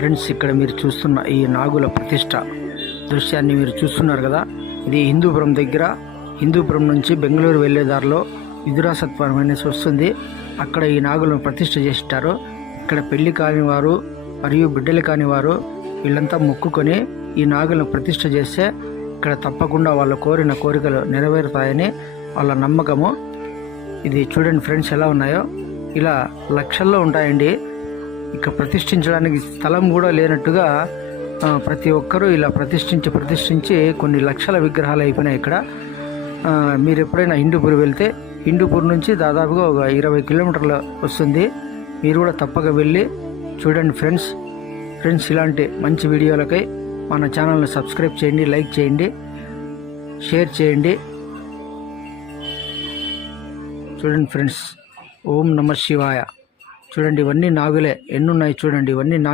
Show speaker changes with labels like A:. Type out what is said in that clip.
A: Friends ఇక్కడ మీరు చూస్తున్న ఈ నాగుల ప్రతిష్ట దృశ్యాన్ని మీరు చూస్తున్నారు కదా? ఇది హిందూపురం దగ్గర హిందూపురం నుంచి బెంగళూరు వెళ్ళే దారిలో విదురాసత్వరం అనేసి వస్తుంది. అక్కడ ఈ నాగులను ప్రతిష్ట చేసిటారు. ఇక్కడ పెళ్ళి కాని వారు మరియు బిడ్డలు కాని వారు వీళ్ళంతా మొక్కుకొని ఈ నాగులను ప్రతిష్ట చేస్తే ఇక్కడ తప్పకుండా వాళ్ళ కోరిన కోరికలు నెరవేరుతాయని వాళ్ళ నమ్మకము. ఇది చూడండి ఫ్రెండ్స్ ఎలా ఉన్నాయో. ఇలా లక్షల్లో ఉంటాయండి. ఇక ప్రతిష్ఠించడానికి స్థలం కూడా లేనట్టుగా ప్రతి ఒక్కరూ ఇలా ప్రతిష్ఠించి ప్రతిష్ఠించి కొన్ని లక్షల విగ్రహాలు అయిపోయినాయి ఇక్కడ. మీరు ఎప్పుడైనా హిందూపూర్ వెళ్తే హిందూపూర్ నుంచి దాదాపుగా ఒక ఇరవై కిలోమీటర్లు వస్తుంది. మీరు కూడా తప్పక వెళ్ళి చూడండి ఫ్రెండ్స్. ఫ్రెండ్స్ ఇలాంటి మంచి వీడియోలకై మన ఛానల్ని సబ్స్క్రైబ్ చేయండి లైక్ చేయండి షేర్ చేయండి. చూడండి ఫ్రెండ్స్ ఓం నమ శివాయ. చూడండి ఇవన్నీ నాగులే. ఎన్నున్నాయి చూడండి ఇవన్నీ నాగు